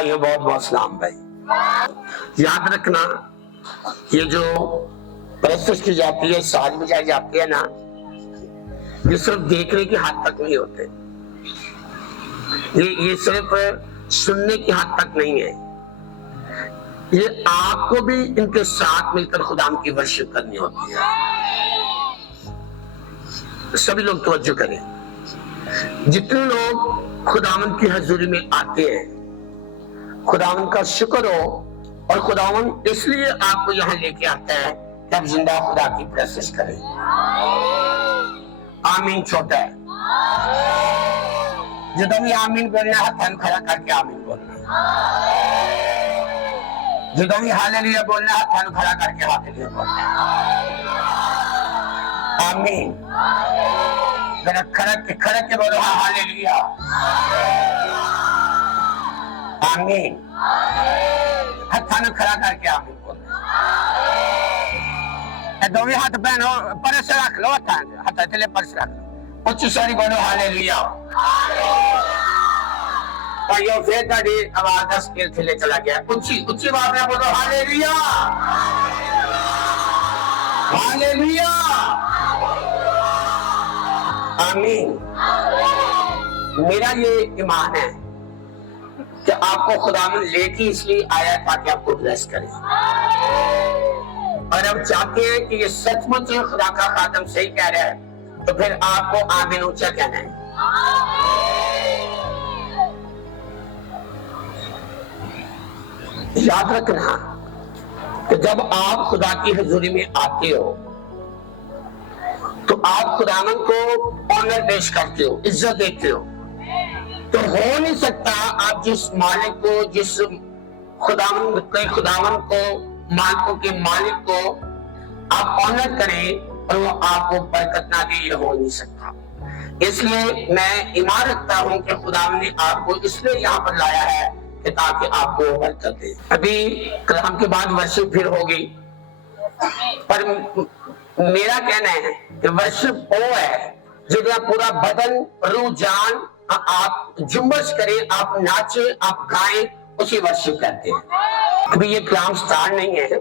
भाइयों, बहुत बहुत सलाम भाई। याद रखना, ये जो प्रस्तुत की जाती है, साज बजाई जाती है ना, ये सिर्फ देखने की हद तक नहीं होते, ये सिर्फ सुनने की हद तक नहीं है, ये आपको भी इनके साथ मिलकर खुदाम की वर्शिप करनी होती है। सभी लोग तवज्जो करें, जितने लोग खुदावन की हजूरी में आते हैं, खुदावन का शुक्र हो, और खुदावन इसलिए आपको यहाँ लेके आता है कि आप जिंदा खुदा की प्रशंसा करें। आमीन छोटा है, जो भी आमीन बोलना है हाथ खड़ा करके आमीन बोलना है, जो भी हालेलुया बोलना है हाथ खड़ा करके हालेलुया बोलना है। आमीन। जरा खड़क के बोलो हालेलुया। आमीन। हाथ खड़ा करके आमीन बोलना है। दोनों हाथ पहनो, परस रख लो, हाथ चले परस रख लो, उच्च सारी बोलो हालेलुया। भाइयों, फिर ताड़ी आवाज 10 स्केल थले चला गया, उच्ची आवाज में बोलो हालेलुया, हालेलुया। आमीन। मेरा ये ईमान है कि आपको खुदावन लेके इसलिए आया ताकि आपको ब्लेस करे, और अब चाहते हैं कि ये सचमुच खुदा का खादम सही कह रहा है, तो फिर आपको आमीन ऊंचा कहना है। याद रखना कि जब आप खुदा की हजूरी में आते हो तो आप खुदावन को ऑनर पेश करते हो, इज्जत देते हो। तो हो नहीं सकता आप जिस मालिक को, जिस खुदावन को, मालिकों के मालिक को आप ऑनर करें और वो आपको बरकत ना दे, ये हो नहीं सकता। इसलिए मैं ईमान रखता हूं कि खुदावन ने आपको इसलिए यहाँ पर लाया है कि ताकि आपको बरकत दे। अभी कलाम के बाद वर्शिप फिर होगी, पर मेरा कहना है कि वर्शिप वो है जो पूरा बदन, रूह, जान आप जुम्बश करें, आप नाचे, आप गाएं, उसी वर्शिप करते हैं। अभी ये कलाम स्टार्ट नहीं है,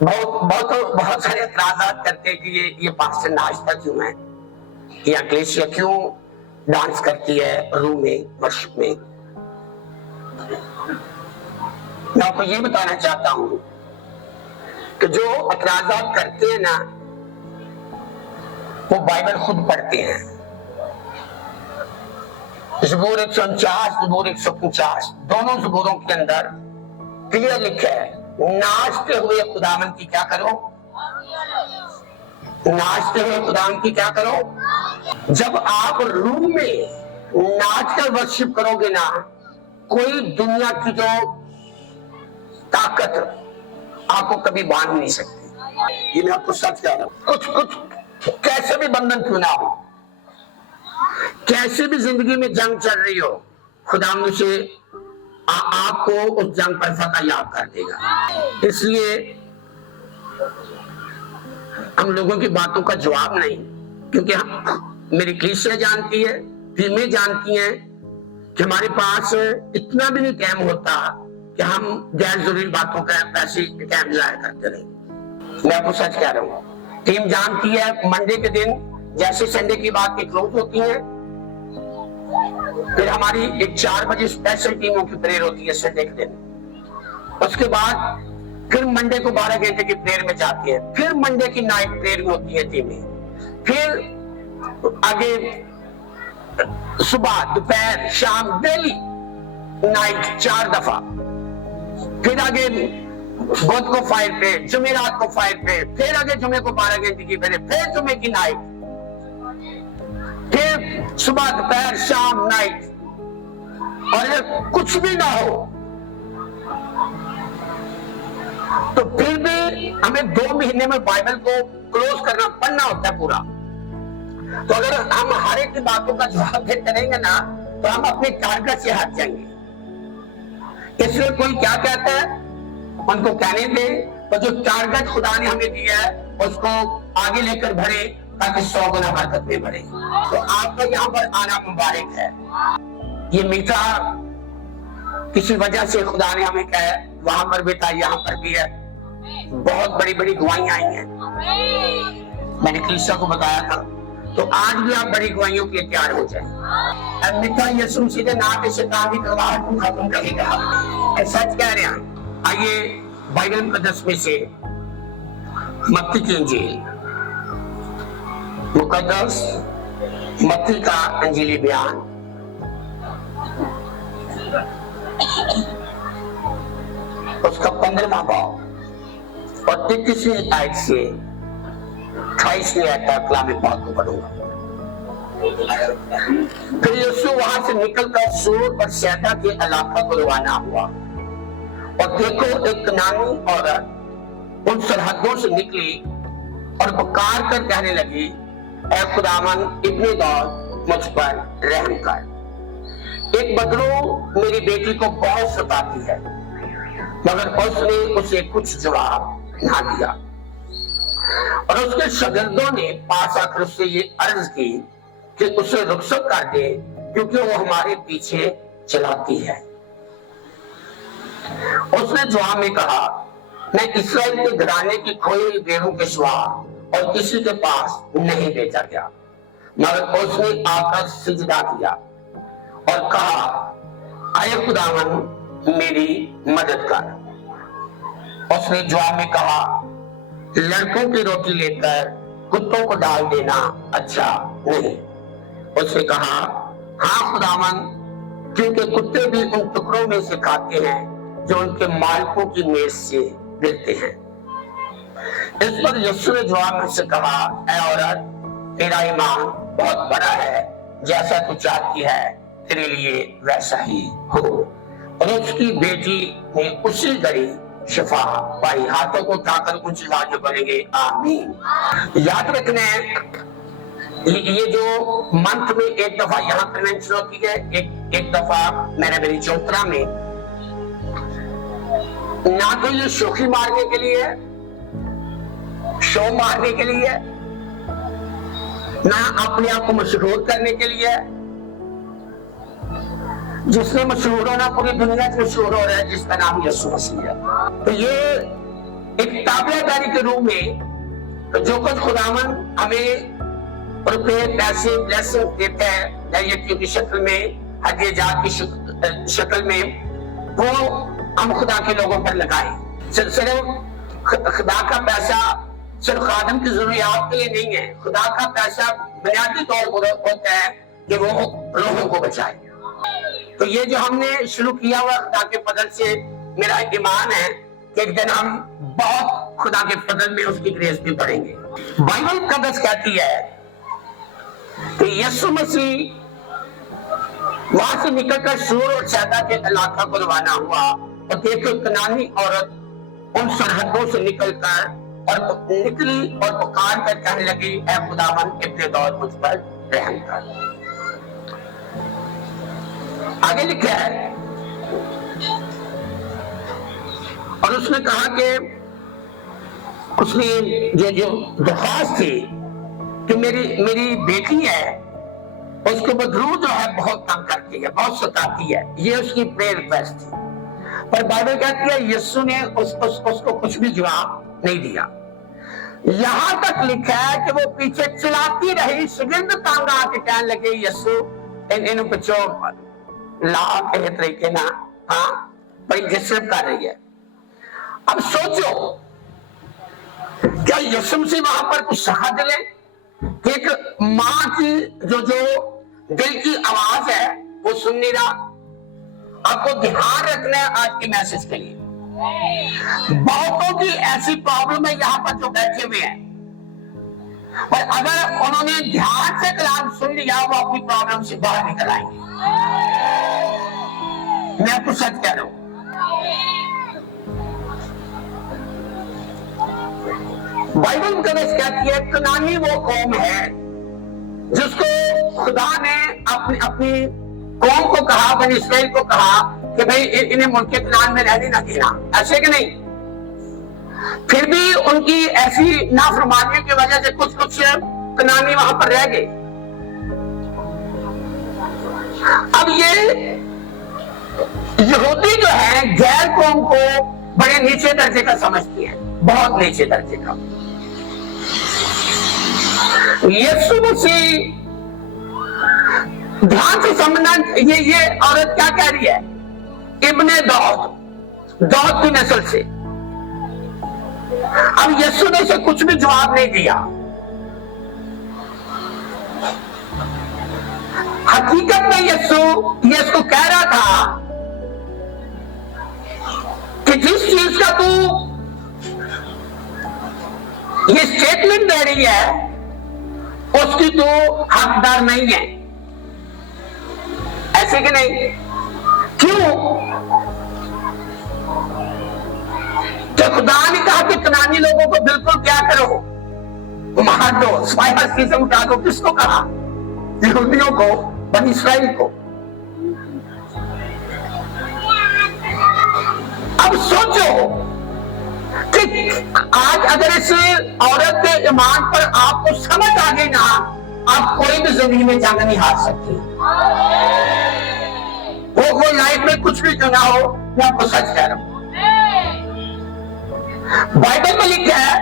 बहुत सारे एतराज़ात करते हैं कि ये पास्टर नाचता क्यों है, या क्लेशिया क्यों डांस करती है रूम में, वर्शिप में। मैं आपको ये बताना चाहता हूं कि जो एतराज़ात करते हैं ना, वो बाइबल खुद पढ़ते हैं। ज़बूर 149, ज़बूर 150, दोनों ज़बूरों के अंदर क्लियर लिखा है, नाचते हुए खुदावन की क्या करो, नाचते हुए खुदावन की क्या करो। जब आप रूम में नाचकर वर्शिप करोगे ना, कोई दुनिया की जो ताकत आपको कभी बांध नहीं सकती। ये मैं आपको सच कह रहा हूं। कुछ कैसे भी बंधन क्यों ना हो, कैसे भी जिंदगी में जंग चल रही हो, खुदावन से आपको उस जंग पर फतह याब कर देगा। इसलिए हम लोगों की बातों का जवाब नहीं, क्योंकि हम, मेरी कलीसिया जानती है, टीमें जानती हैं कि हमारे पास इतना भी नहीं टाइम होता कि हम गैर जरूरी बातों का पैसे टाइम जाया करते रहे। मैं आपको सच कह रहा हूँ, टीम जानती है मंडे के दिन जैसे संडे की बात की क्लोज होती है, फिर हमारी एक 4 बजे स्पेशल टीमों की प्रेयर होती है संडे के दिन। उसके बाद फिर मंडे को 12 घंटे की प्रेयर में जाती है, फिर मंडे की नाइट प्रेयर में होती है टीमें, फिर आगे सुबह, दोपहर, शाम, डेली नाइट 4 दफा, फिर आगे बुध को फायर प्रेयर, जुमेरात को फायर प्रेयर, फिर आगे जुमे को 12 घंटे की प्रेयर, फिर जुमे की नाइट, फिर सुबह, दोपहर, शाम, नाइट। और अगर कुछ भी ना हो तो फिर भी हमें 2 महीने में बाइबल को क्लोज करना, पढ़ना होता है पूरा। तो अगर हम हर एक की बातों का जवाब देते रहेंगे ना, तो हम अपने टारगेट से हट जाएंगे। इसलिए कोई क्या कहता है, उनको कहने दे, तो जो टारगेट खुदा ने हमें दिया है उसको आगे लेकर बढ़े, ताकि 100 गुना बरकत में बढ़े। तो आपका यहाँ पर आना मुबारक है। ये मीठा किसी वजह से खुदा ने हमें कहा, वहां पर भी था, यहाँ पर भी है। बहुत बड़ी बड़ी दुआएं आई हैं, मैंने कलीसिया को बताया था। तो आज भी आप बड़ी गवाहियों के लिए तैयार हो जाए। मीठा यीशु मसीह के नाम पे शैतान की करवाहट को खत्म करेगा, सच कह रहे हैं। आइए बाइबल मुकद्दस में से मत्ती की इंजील, मुकद्दस मत्ती का अंजीली बयान, उसका 15वां बाब और 33वीं आयत से 28वीं आयत तक कलाम पाक को पढ़ूंगा। फिर यीशु वहां से निकलकर सूर और सैदा के इलाका को रवाना हुआ, और देखो एक कनानी औरत उन सरहदों से निकली और पुकार कर कहने लगी, ऐ खुदावन इब्ने दाऊद मुझ पर रहम कर। एक बदरू मेरी बेटी को बहुत सताती है। मगर उसने उसे कुछ जवाब ना दिया, और उसके शागिर्दों ने पास आकर उससे ये अर्ज की कि उसे रुखसत कर दे, क्योंकि वो हमारे पीछे चलाती है। उसने जवाब में कहा, मैं इस्राएल के घराने की खोई हुई भेड़ों के सिवा और किसी के पास नहीं भेजा गया। मगर उसने आकर सिजदा किया और कहा, आए खुदावन मेरी मदद कर। उसने जवाब में कहा, लड़कों की रोटी लेकर कुत्तों को डाल देना अच्छा नहीं। उसने कहा, हाँ खुदावन, क्योंकि कुत्ते भी उन टुकड़ों में से खाते हैं जो उनके मालिकों की मेज से गिरते हैं। इस पर यीशु ने जवाब में से कहा, ऐ औरत, तेरा ईमान बहुत बड़ा है, जैसा तू चाहती है तेरे लिए वैसा ही हो। और उसकी बेटी ने उसी घड़ी शिफा पाई। हाथों को उठाकर ऊंची आवाज में बोलेंगे आमीन। याद रखना है, ये जो मंथ में एक दफा यहाँ कन्वेंशन होती है, एक दफा मेरी चौतरा में, ना तो ये शोखी मारने के लिए, शो मारने के लिए, ना अपने आप को मशहूर करने के लिए। जिसने मशहूर होना पूरी दुनिया से मशहूर हो रहा है, जिसका नाम यीशु मसीह है। तो ये एक ताबेदारी के रूप में, तो जो कुछ खुदावन हमें रुपए पैसे ब्लेसिंग देता है दैयत की शक्ल में, हदीजात की शक्ल में, वो हम खुदा के लोगों पर लगाए। सिर्फ खुदा का पैसा सिर्फ खादम की जरूरियात के लिए नहीं है। खुदा का पैसा बुनियादी तौर पर होता है कि वो लोगों को बचाए। तो ये जो हमने शुरू किया हुआ खुदा के फजल से, मेरा ईमान है कि एक दिन हम बहुत खुदा के फजल में उसकी ग्रेस भी पढ़ेंगे। बाइबल मुकद्दस कहती है कि यीशु मसीह वहां से निकलकर सूर और सैदा के इलाका को रवाना हुआ, और देखो कनानी औरत उन सरहदों से निकलकर और निकली और पुकार कर कहने लगी, ऐ खुदावन इब्ने दाऊद मुझ पर रहम कर। आगे लिखा है, और उसने कहा कि उसने जो दरख्वास्त थी कि मेरी बेटी है, उसको बदरू जो है बहुत तंग करती है, बहुत सताती है। ये उसकी प्रेयर रिक्वेस्ट थी। पर बाइबल कहती है यीशु ने उसको कुछ भी जवाब नहीं दिया। यहां तक लिखा है कि वो पीछे चिल्लाती रही, शागिर्द तंग आके कहने लगे, यीशु इन बच्चों ला के तरीके ना, हाँ बड़ी डिस्टर्ब कर रही है। अब सोचो, क्या यीशु मसीह वहां पर कुछ सहा दिले? एक माँ की जो दिल की आवाज है वो सुन नहीं रहा। आपको ध्यान रखना है आज के मैसेज के लिए। बहुतों की ऐसी प्रॉब्लम है यहाँ पर जो बैठे हुए हैं, और अगर उन्होंने ध्यान से कलाम सुन लिया, वो अपनी प्रॉब्लम से बाहर निकल आएंगे। मैं आपको सच कह रहा हूं। बाइबल मुकद्दस कहती है कनानी वो कौम है जिसको खुदा ने अपनी कौम को कहा, बनी इस्राएल को कहा कि भाई इन्हें मुल्क कनान में रहने ना देना, ऐसे कि नहीं। फिर भी उनकी ऐसी नाफरमानियों की वजह से कुछ कनानी वहां पर रह गए। अब ये यहूदी जो है गैर कौम को बड़े नीचे दर्जे का समझती है, बहुत नीचे दर्जे का। यीशु मसीह ध्यान से समझना, ये औरत क्या कह रही है? इब्ने दाऊद की नस्ल से। अब यीशु ने इसे कुछ भी जवाब नहीं दिया। हकीकत में यीशु इसको कह रहा था कि जिस चीज का तू ये स्टेटमेंट दे रही है उसकी तू हकदार नहीं है। ऐसे कि नहीं? क्यों? तो खुदा ने कहा कि कनानी लोगों को बिल्कुल क्या करो, मार दो, स्वायत्त से उठा दो। किसको कहा? यहूदियों को, बनी इस्राइल को। अब सोचो कि आज अगर इस औरत के ईमान पर आपको समझ आ गई ना, आप कोई भी जिंदगी में जंग नहीं हार सकते। वो लाइफ में कुछ भी चुना हो, मैं आपको सच कह रहा हूं। बाइबल में लिखा है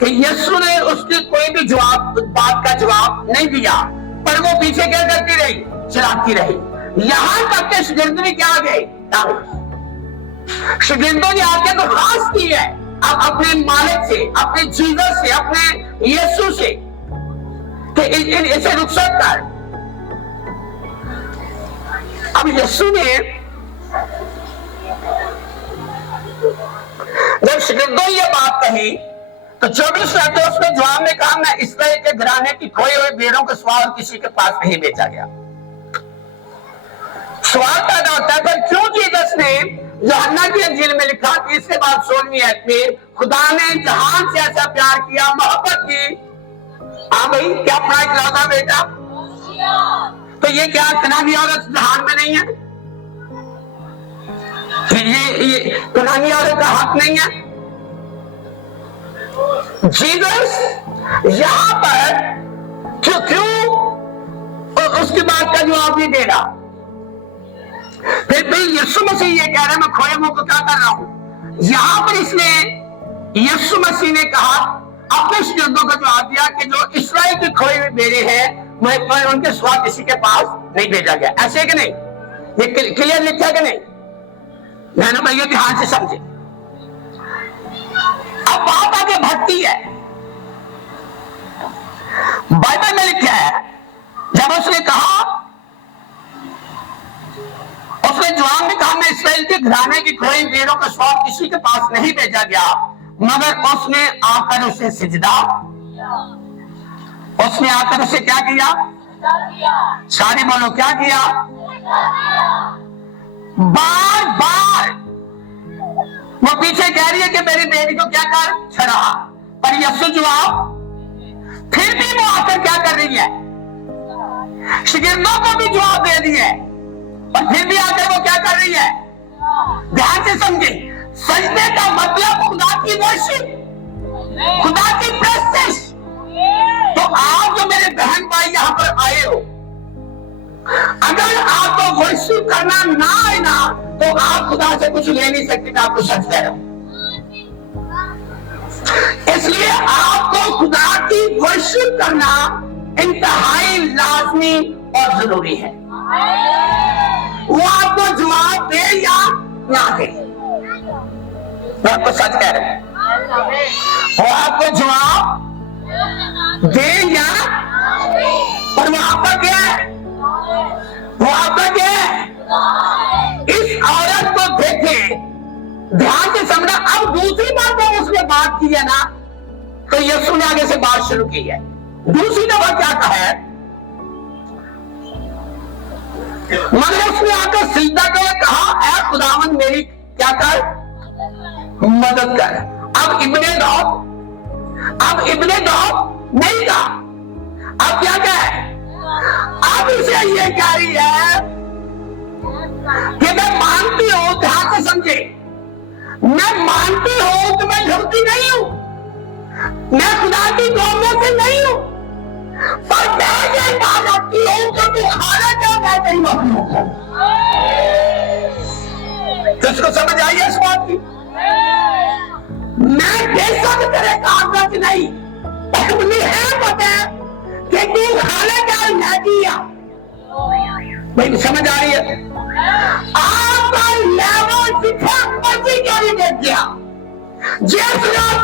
कि यीशु ने उसकी कोई भी बात का जवाब नहीं दिया, पर वो पीछे क्या करती रही? चलाती रही। यहां तक के शागिर्द भी क्या आ गए? शागिर्दों ने आके तो खास की है अब अपने मालिक से, अपने जीसस से, अपने यीशु से कि इसे रुखसत कर। अब यीशु ने जब शागिर्दों ये बात कही तो 24 रातों उसने जवाब में कहा, मैं इस्राएल के घराने की खोई हुई भेड़ों के सवाल किसी के पास नहीं भेजा गया। सवाल पैदा होता है पर क्यों जीसस ने यूहन्ना की इंजील में लिखा कि इसके बाद 16वीं आयत में खुदा ने जहान से ऐसा प्यार किया, मोहब्बत की। हाँ भाई, क्या अपना इकलौता बेटा? तो ये क्या कनानी औरत जहान में नहीं है? ये कनानी औरत का हक नहीं है? जीसस यहां पर क्यों उसकी बात का जवाब नहीं दे रहा? फिर भी यीशु मसीह ये कह रहे हैं, मैं खोए मुंह को क्या कर रहा हूं? यहां पर इसने यीशु मसीह ने कहा, अपने शागिर्दों को जवाब दिया कि जो इस्राएल की खोई हुई भेड़ें हैं, मैं उनके सवाल किसी के पास नहीं भेजा गया। ऐसे कि नहीं? ये क्लियर लिखा है कि नहीं? मैंने भैया ध्यान से समझे। अब बात आगे बढ़ती है। बाइबल में लिखा है, जब उसने कहा, उसने जवाब में कहा, मैं इस्राएल के घराने की खोई भेड़ों का स्वाद किसी के पास नहीं भेजा गया, मगर उसने आकर उसे सिजदा, उसने आकर उसे क्या किया? सारे बोलो, क्या किया? बार बार वो पीछे कह रही है कि मेरी बेटी को क्या कर? छड़ा। पर यीशु जवाब, फिर भी वो आकर क्या कर रही है? शागिर्दों को भी जवाब दे दिया, और फिर भी आकर वो क्या कर रही है? ध्यान से समझे, सजदे का मतलब खुदा की वर्शिप, खुदा की प्रेस्टिज। तो आप जो मेरे बहन भाई यहां पर आए हो, अगर आपको वर्शिप करना ना आए ना, तो आप खुदा से कुछ ले नहीं सकते। मैं आपको सच कह रहा हूं। इसलिए आपको खुदा की वर्शिप करना इंतहाई लाजमी और जरूरी है। वो आपको जवाब दे या ना दे, मैं आपको सच कह रहा हूं। वो आपको जवाब दे या, पर वो आपका क्या है? वो आपका क्या है? इस औरत को देखे, ध्यान से समझना। अब दूसरी बात जब उसने बात की है ना, तो यीशु ने आगे से बात शुरू की है। दूसरी दफा क्या कहा है? मगर उसने आकर सीधा कर कहा, ऐ खुदावंद मेरी क्या कर? मदद कर। अब इब्ने दाऊद नहीं कहा, अब क्या कहे? अब इसे ये कह रही है कि मैं मानती हूं, ध्यान से समझे, मैं मानती हूं कि मैं झूठी नहीं हूं, मैं खुदा की कौम में से नहीं हूं, पर मैं ये बात रखती हूँ कि तू खाना क्या मैं तेरी मखलूक हूँ। किसको समझ आई है इस बात की? मैं बेशक तेरे कागज नहीं, मुझे है पता कि तू खाना क्या मैं दिया। भाई समझ आ रही है? आपका लेवल जितना मर्जी क्यों नहीं देख गया, जिस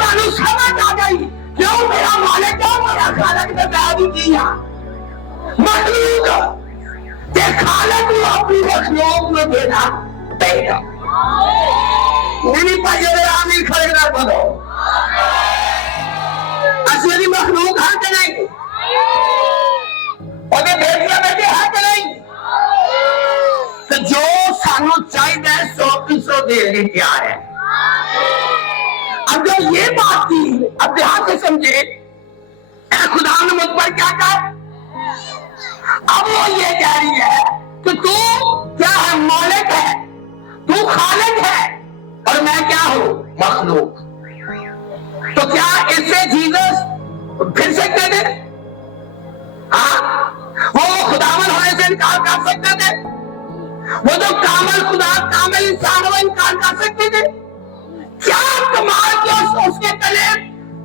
तानू समझ आ गई क्यों मेरा मालिक क्यों मेरा खालक ने दादी किया मखलूक के खालक को अपनी मखलूक में देना देगा। नहीं पाइए आमीन खरीदना बोलो। असली मखलूक है कि नहीं? और बेटियां बेटे है कि नहीं? तो जो सानू चाहिए 100% देने तैयार है। अब जो ये बात की, अब ध्यान से समझे, खुदा ने मुझ पर क्या कहा? अब वो ये कह रही है कि तू क्या है? मालिक है, तू खालिक है और मैं क्या हूं? मखलूक। तो क्या इससे जीसस फिर सकते थे? हाँ, वो खुदावन होने से इनकार कर सकते थे? वो जो कामल खुदा कामल इंसान वो इनकार कर सकते थे? क्या कमाल जो उसके तले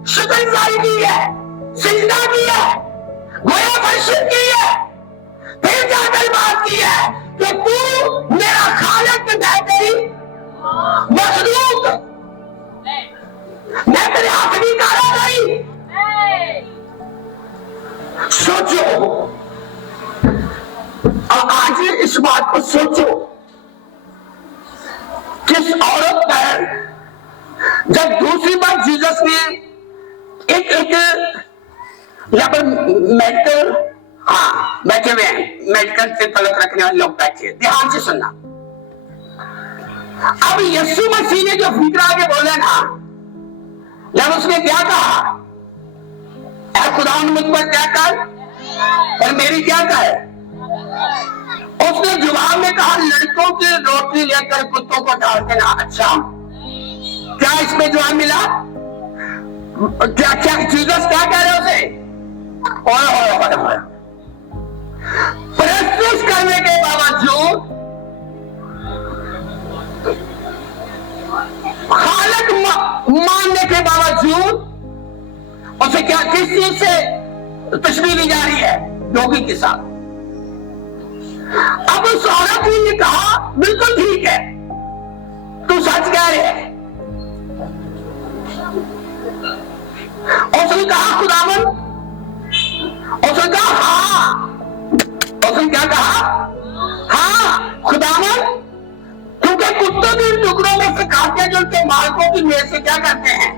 शुक्रगुजारी की है, सिजदा की है, गोया वर्शिप की है, फिर जाकर बात की है कि तू मेरा खालिक मैं तेरी मखलूक, मैं तेरे आखिरी कारा नहीं। सोचो, आज इस बात को सोचो, किस औरत पर जब दूसरी बार जीसस ने एक यहाँ पर मेडिकल, हाँ बैठे हुए हैं, मेडिकल से तलक रखने वाले लोग बैठे, ध्यान से सुनना। अब यीशु मसीह ने जो फिक्र आगे बोले ना, जब उसने क्या कहा, ऐ खुदा मुझ पर क्या कर और मेरी क्या कर, उसने जवाब में कहा लड़कों की रोटी लेकर कुत्तों को डाल देना। अच्छा, क्या इसमें जवाब मिला? क्या क्या जीसस क्या कह रहे उसे? प्रस्तुत करने के बावजूद, खालिक मानने के बावजूद उसे क्या किस चीज से तशबीह दी जा रही है? डोगी के साथ। अब उस औरत ने कहा बिल्कुल ठीक है, तू सच कह रहे है। उसने कहा खुदावन, उसने कहा हाँ, उसने क्या कहा? हाँ खुदावन, क्योंकि कुत्तों के टुकड़ों में से खाते हैं जो उनके मालिकों की मेज से क्या करते हैं?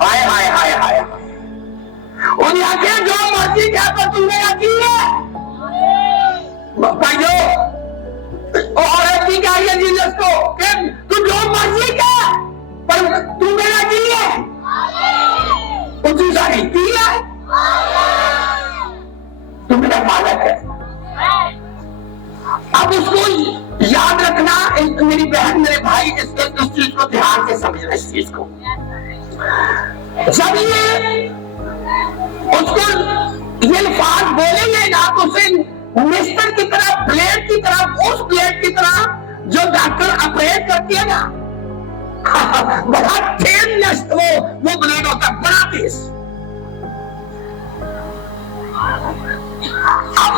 हाय हाय हाय हाय, उन्हें आके जो मर्जी क्या कर तुमने की है भाइयों, औरत की क्या है जीसस को कि तू जो मर्जी क्या पर तू मेरा की है, उसी सारी की है, तू मेरा मालिक है। अब उसको याद रखना, मेरी बहन मेरे भाई, इस चीज को ध्यान से समझना। इस चीज को जब ये उसको ये अल्फाज बोलेंगे ना, तो उसे मिस्टर की तरह, ब्लेड की तरह, उस ब्लेड की तरह जो डॉक्टर ऑपरेट करती है ना, बड़ा तेज नष्ट वो ब्लेड होता है, बड़ा तेज। अब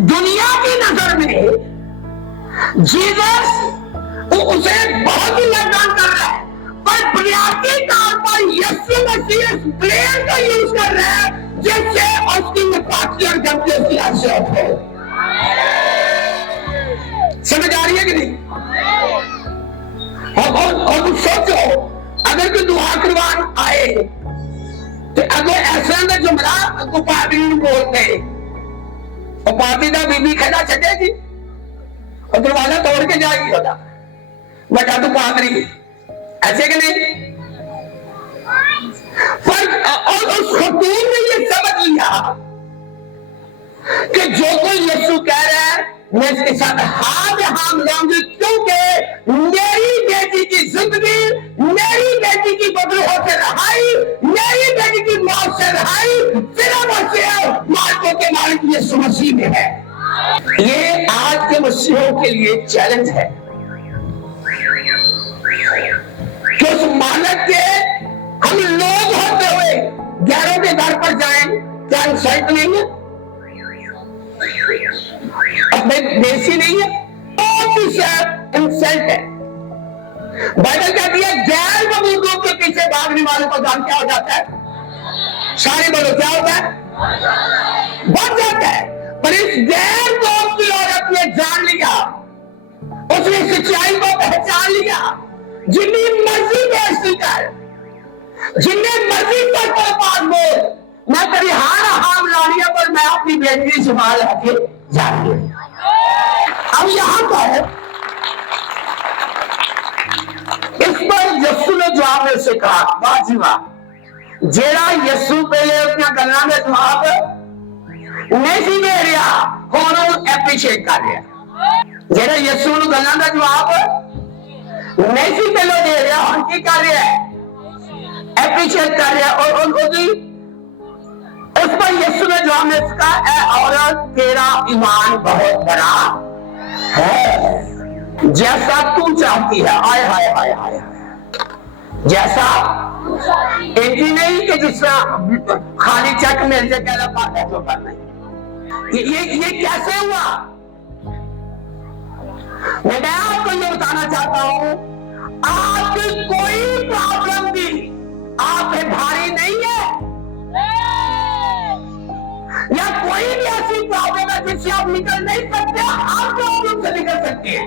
दुनिया की नजर में जीसस उसे बहुत ही लगान कर रहा है, पर बुनियादी तौर पर यीशु मसीह इस ब्लेड का यूज कर रहा है जिससे उसकी निपाती और गंदगी से हो। समझ आ रही है कि नहीं? और सोचो, अगर कोई दुआ करवान आए तो अगर ऐसा में जुमला को पादरी बोलते और पादरी का बीबी कहना चलेगी और दरवाजा तोड़ के जाएगी, होता बता तू पादरी, ऐसे कि नहीं? पर और उस खतून ने ये समझ लिया कि जो कोई यीशु कह रहा है मैं इसके साथ हाथ मिलाऊंगी, क्योंकि मेरी बेटी की जिंदगी, मेरी बेटी की बदलू से रहाई, मेरी बेटी की मौत से रहाई सिर्फ के लिए चैलेंज है कि उस मालिक के हम लोग होते हुए गैरों के घर पर जाएं, क्या इंसल्ट नहीं है? अपने देसी नहीं है, इंसल्ट है। बाइबल कहती है गैर मौजूदों के पीछे भागने वालों का जान क्या हो जाता है? सारे बोलो क्या होता है? बढ़ जाता है। पर इस गैर दोस्त की औरत ने जान लिया, उसने सच्चाई को पहचान लिया। जितनी मर्जी बेइज्जती कर, जितने मर्जी पर पास बोल, मैं तेरी हार लाड़िया पर मैं अपनी बेटी संभाल रखे जा रही हूं। अब यहां पर इस पर यस्सु ने जवाब में से कहा, वाह जी वाह, जेड़ा यस्सु पहले अपना गल्ला में जवाब नहीं दे रहा, होनो एप्रिशिएट कर रहा। जेड़ा यस्सु नु गल्ला का जवाब नहीं पहले दे रहा, हम की कर रहा है? एप्रिशिएट कर रहा। और उनकी उस पर यस्सु ने जवाब में कहा, ए औरत, तेरा ईमान बहुत बड़ा है, जैसा तू चाहती है। आय हाय हाय हाय, जैसा एक नहीं कि जिस खाली चेक मिल जाए क्या बात है तो करना। ये कैसे हुआ? मैं आपको ये बताना चाहता हूं, आपकी कोई प्रॉब्लम भी आप पे भारी नहीं है, या कोई भी ऐसी प्रॉब्लम है जिससे आप निकल नहीं सकते, आप प्रॉब्लम से निकल सकते हैं।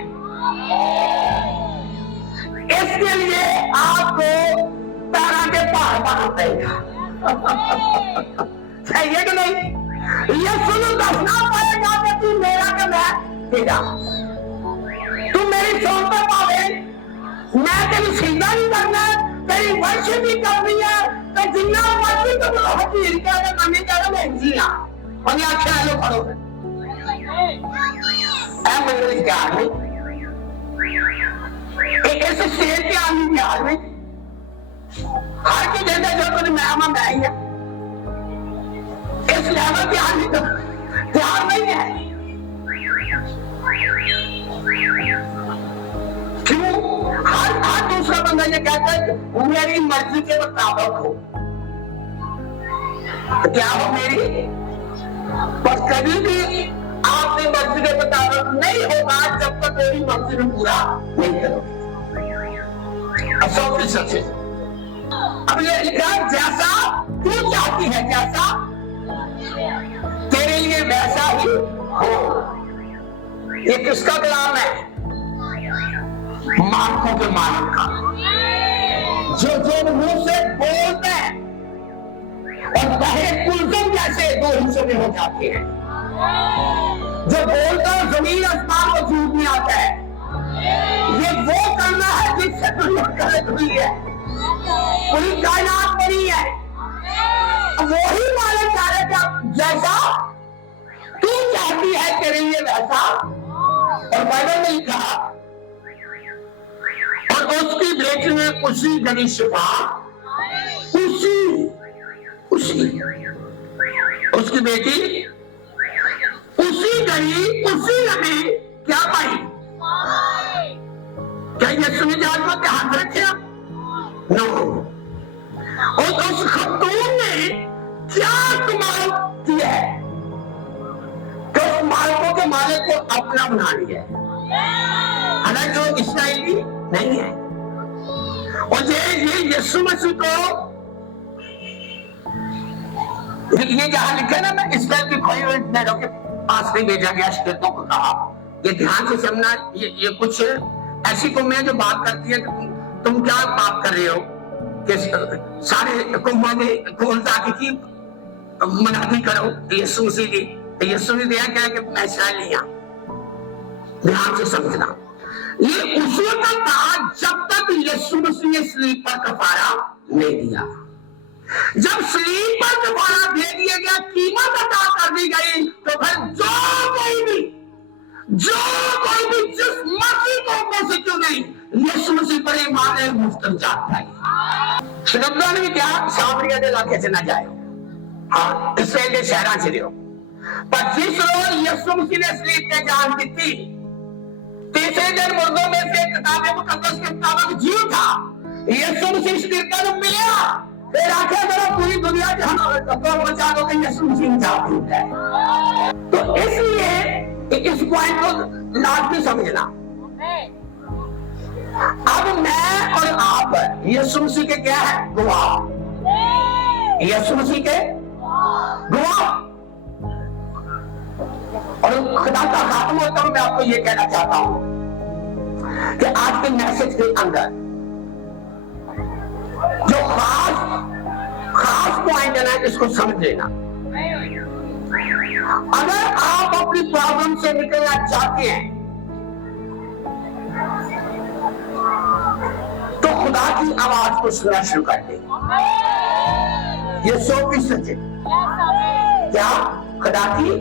इसके लिए आपको पैरा के पहाड़ बनाना पड़ेगा। चाहिए कि नहीं? ये सुनो, दसना पड़ेगा कि तू मेरा कि मैं तेरा, तू मेरी सोच पर पावे, मैं तेरी सीधा नहीं करना, तेरी वर्शिप भी करनी है, तो जितना मर्जी तो हकीर क्या करनी चाहिए मैं जिया और ये अच्छा लो करो ऐ मंडली के आदमी एक ऐसे शेर के आदमी के आदमी हर की जगह जो तुझे मैं ही है, इस लेवल के आदमी तो तैयार नहीं है। क्यों? हर दूसरा बंदा ये कहता है मेरी मर्जी के मुताबिक हो, तो क्या हो मेरी? पर कभी भी आपकी मर्जी के मुताबिक नहीं होगा जब तक मेरी मर्जी में पूरा नहीं करोगे। असौफी सच है। अब ये लिखा, जैसा तू चाहती है जैसा तेरे लिए वैसा ही हो। ये किसका कलाम है? मालिकों के मालिक का, जो मुंह से बोलते हैं और बहरे कुलसुम जैसे दो हिस्सों में हो जाते हैं। जो बोलता है जमीन आसमान को झूठ नहीं आता है, ये वो करना है जिससे दुनिया गलत हुई है, पूरी कायनात बनी है। वही मालिक कह रहे थे जैसा तू चाहती है तेरे लिए वैसा। और बाइबल में लिखा, और उसकी बेटी ने उसी घड़ी शिफा, उसकी बेटी उसी घड़ी उसी घड़ी क्या पाई? क्या यीशु ने जान को हाथ रखे? नो। और उस खतून ने क्या कमाल किया है कि उस मालिकों के मालिक को अपना बना लिया है, हालांकि जो इस्राएली नहीं है। और ये यीशु मसीह को ये जहां लिखा ना, मैं इसराइल की खोई हुई नैरों के पास नहीं भेजा गया, शिकतों को कहा ये ध्यान से समझना। ये कुछ ऐसी कौमें जो बात करती है कि तुम क्या बात कर रहे हो कि सारे कौमों ने खोलता की मनाही करो यीशु मसीह की। यीशु ने दिया क्या कि मैं इसराइली हूं। ध्यान से समझना, ये उस वक्त था जब तक यीशु मसीह ने सलीब पर कफारा नहीं दिया। जब सलीब पर कफारा दे दिया गया, कीमत अदा कर दी गई, तो फिर जो कोई भी जिस मसीह को से क्यों नहीं यीशु मसीह पर ईमान है मुफ्त जाता है। श्रीलंका ने भी क्या सामरिया के इलाके से ना जाए, हाँ इसराइल के शहरा से रहो, पर जिस रोज यीशु मसीह ने सलीब पे जान दी, तीसरे दिन मुर्दों में से किताब मुकद्दस के मुताबिक जी उठा, यीशु मसीह शरीर को मिला, फिर आखिर जरा पूरी दुनिया को बचा दो कि यीशु मसीह जागरूक है। तो इसलिए इस पॉइंट को लाजमी समझना। अब मैं और आप यीशु मसीह के क्या है? गवाह। यीशु मसीह के गवाह। और खुदा का खात्मा होता हूं, मैं आपको ये कहना चाहता हूं कि आज के मैसेज के अंदर जो खास पॉइंट है ना, इसको समझ लेना। अगर आप अपनी प्रॉब्लम से निकलना चाहते हैं तो खुदा की आवाज को सुनना शुरू कर दें। ये 100% है। क्या? खुदा की।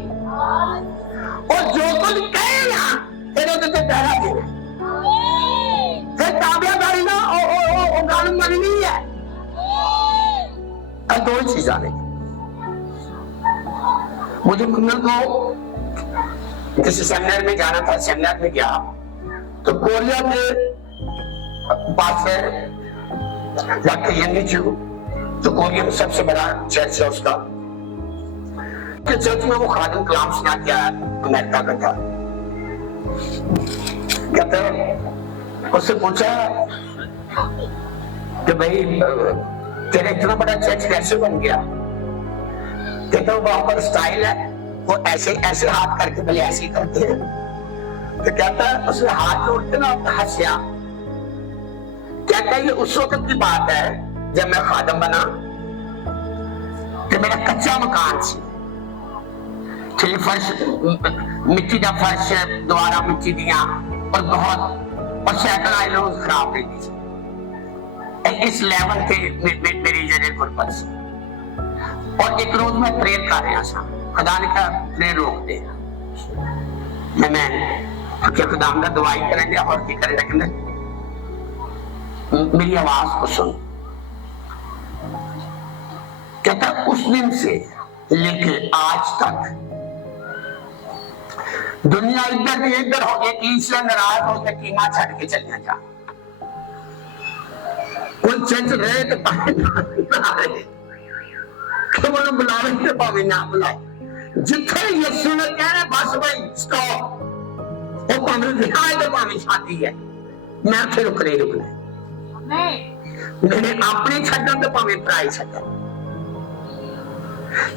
और जो कुछ कहेगा फिर उधर से पहला देना, फिर ताबियादारी ना और कानून मानी नहीं है। अब दो ही चीज आने। मुझे मंगल को किसी सेमिनार में जाना था, सेमिनार में गया तो कोरिया के पास है डॉक्टर यंगचू, जो कोरिया में सबसे बड़ा चर्च है उसका, कि चर्च में वो खादिम कलाम सुना के आया, अमेरिका का था। कहते उससे पूछा कि भाई तेरा इतना बड़ा चर्च कैसे बन गया? कहता वहां पर स्टाइल है, वो ऐसे ऐसे हाथ करके पहले ऐसे ही करते हैं। तो कहता है उसने हाथ जोड़ते ना हंसिया। कहता है ये उस वक्त की बात है जब मैं खादम बना तो मेरा कच्चा मकान सी, फर्श मिट्टी का फर्श, दोबारा मिट्टी दिया और बहुत और साइकिल आई रोज खराब रही थी। इस लेवल के मेरी जगह गुरबत से। और एक रोज मैं प्रेयर कर रहा था, खुदा ने कहा प्रेयर रोक दे। मैं खुदा में दवाई करेंगे और क्या करेंगे, मेरी आवाज को सुन। कहता उस दिन से लेकर आज तक दुनिया इधर इधर हो गई कि इसलिए नाराज हो के कीमा छड़ के चलिया जा। कोई चर्च रहे तो बुलावे तो भावे ना बुलाओ। जिथे यीशु ने कहना बस भाई स्टॉप, वो भावे विहाय तो भावे शादी है, मैं फिर रुक नहीं रुकना। मैंने अपने छड्डन तो भावे पराई छड्डन।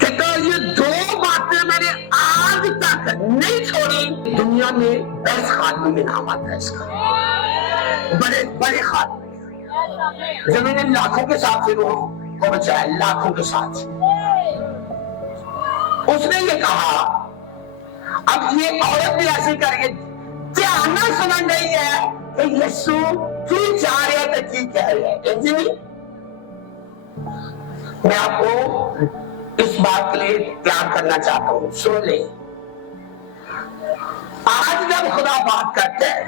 कहता ये दो बातें मैंने आज तक नहीं छोड़ी। दुनिया में 10 खादमी में नाम आता है इसका, बड़े बड़े खादमी जिन्होंने लाखों के साथ से रूह को बचाया, लाखों के साथ। उसने ये कहा अब ये औरत भी ऐसी करके ध्यान ना समझ नहीं है कि यीशु क्यों जा रहे हैं तो की कह रहे हैं। मैं आपको इस बात के लिए त्याग करना चाहता हूं, सुन ले। आज जब खुदा बात करते हैं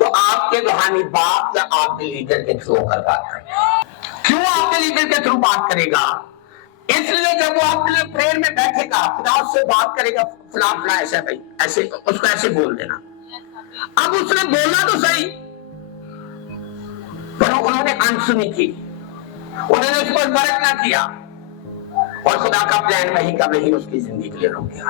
तो आपके रूहानी बाप या आपके लीडर के थ्रू होकर बात करेगा। क्यों आपके लीडर के थ्रू बात करेगा? इसलिए जब वो आपके लिए प्रेयर में बैठेगा, खुदा उससे बात करेगा, फला फला ऐसा भाई ऐसे, उसको ऐसे बोल देना। अब उसने बोला तो सही, पर उन्होंने अनसुनी की, उन्होंने उस पर वर्क ना किया और खुदा का प्लान वही का वही उसकी जिंदगी के लिए रुक गया।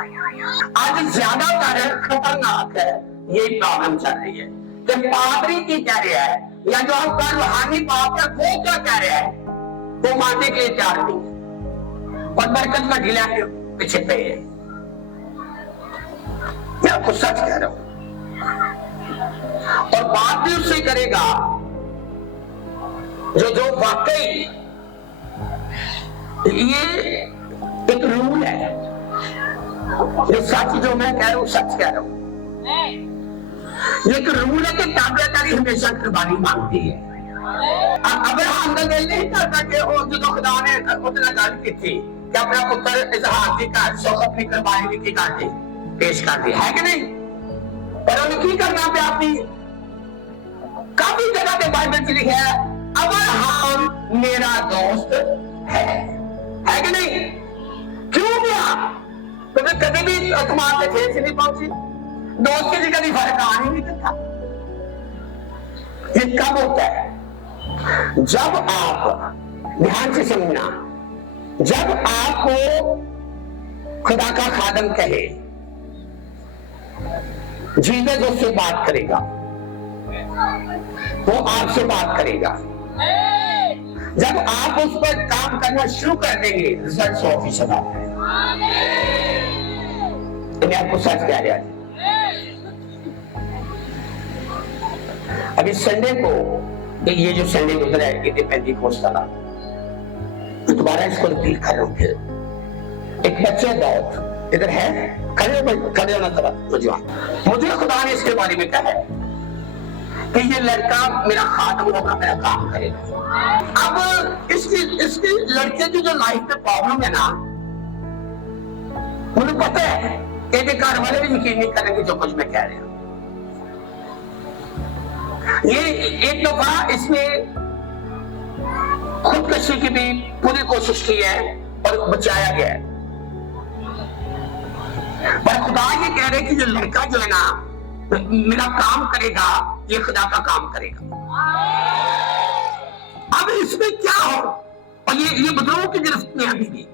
आज ज्यादातर खतरनाक है ये प्रॉब्लम चल रही है कि पादरी की कह रहा है या जो आपका रूहानी बाप है वो क्या कह रहा है, वो मानने के लिए तैयार नहीं और बरकत का ढीला के पीछे पे है। मैं आपको सच कह रहा हूं और बात भी उससे करेगा जो वाकई ये एक रूल है। ये सच जो मैं कह रहा हूं सच कह रहा हूं। ये एक रूल है कि ताबेदारी हमेशा कुर्बानी मांगती है। अब्राहम ने नहीं करता कि जो खुदा ने उतना गल की थी कि अपना पुत्र इसहाक की अपनी कुर्बानी की करके पेश कर दी है कि नहीं? पर उन्हें की करना पे अपनी काफी जगह पे बाइबल में लिखा है अब्राहम मेरा दोस्त है कि नहीं? क्यों गया? तो कभी भी तुम्हारे ठेस नहीं पहुंची, दोस्त की कभी फर्क आ नहीं था। ये कब होता है? जब आप, ध्यान से समझना, जब आपको खुदा का खादम कहे, जीसस उससे बात करेगा, वो आपसे बात करेगा। जब आप उस पर काम करना शुरू कर देंगे, रिजल्ट 100% आता है। मैं आपको सच कह रहा हूं। अभी संडे को, ये जो संडे गुजरा है, ये पेंटिकोस्ट था, मैं दोबारा इसको रिपीट कर रहा हूं। फिर एक बच्चे दौड़ इधर है, खड़े होना जरा मुझे खुदा ने इसके बारे में कहा है कि ये लड़का मेरा खादम होगा, मेरा काम करेगा। अब इसकी लड़के की जो लाइफ में प्रॉब्लम है ना, मुझे पता है कि घर वाले भी यकीन नहीं करेंगे जो कुछ मैं कह रहा हूं। ये एक दफा इसने खुदकशी की भी पूरी कोशिश की है और बचाया गया है, पर खुदा ये कह रहे कि ये लड़का जो है ना, मेरा काम करेगा, ये खुदा का काम करेगा। अब इसमें क्या हो, और ये बदलाव की गिरफ्त में अभी भी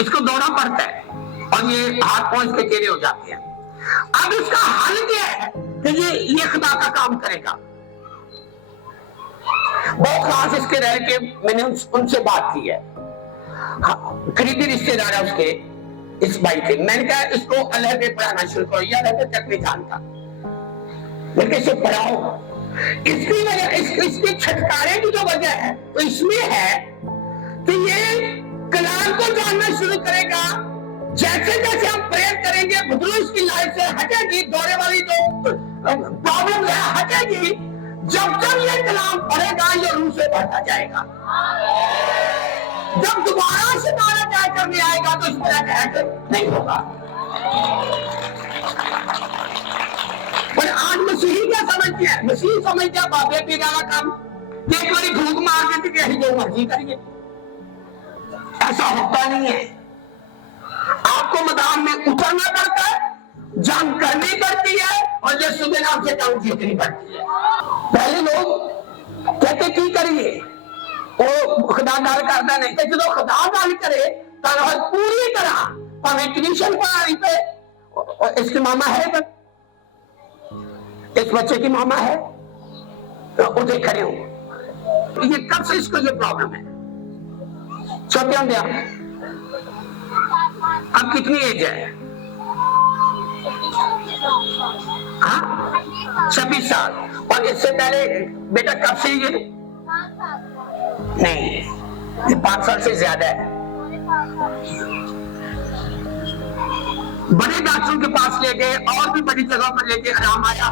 इसको दौड़ा पड़ता है और ये हाथ पांव इसके टेढ़े हो जाते हैं। अब इसका हल क्या है कि ये खुदा का काम करेगा। बहुत खास इसके रह के मैंने उनसे बात की है, करीबी रिश्तेदार है उसके, इस भाई के। मैंने कहा इसको अलग में पढ़ाना शुरू करो, या अलग तक नहीं जानता, मैं कैसे पढ़ाओ। इसकी वजह, इसके छटकारे की जो वजह है तो इसमें है कि ये कलाम को जानना शुरू करेगा। जैसे जैसे हम प्रेयर करेंगे, बदलो इसकी लाइफ से हटेगी, दौरे वाली जो प्रॉब्लम है हटेगी। जब जब ये कलाम पढ़ेगा, ये रूह से बढ़ता जाएगा। जब दोबारा से बारह तय करने आएगा तो इस तरह का नहीं होगा। पर आज मसीही क्या समझते हैं? मसीही समझते हैं बाबे पीने वाला काम, एक बारी भूख मार देती कि जो मर्जी करिए। ऐसा होता नहीं है। आपको मैदान में उतरना पड़ता है, जंग करनी पड़ती है, और ये सुबह नाम से जंग जीतनी पड़ती है। पहले लोग कहते की करिए, वो खुदा गल करता नहीं, जो खुदा गल करे तो पूरी तरह भावें ट्यूशन पढ़ाई पे। इसकी मामा है तो, इस बच्चे की मामा है तो उसे खड़े हो। ये कब से इसको ये प्रॉब्लम है? छोटे होंगे अब कितनी एज है? 26 साल। और इससे पहले बेटा कब से ये? नहीं, ये 5 साल से ज्यादा है। बड़े डॉक्टरों के पास ले गए और भी बड़ी जगह पर लेके आराम आया।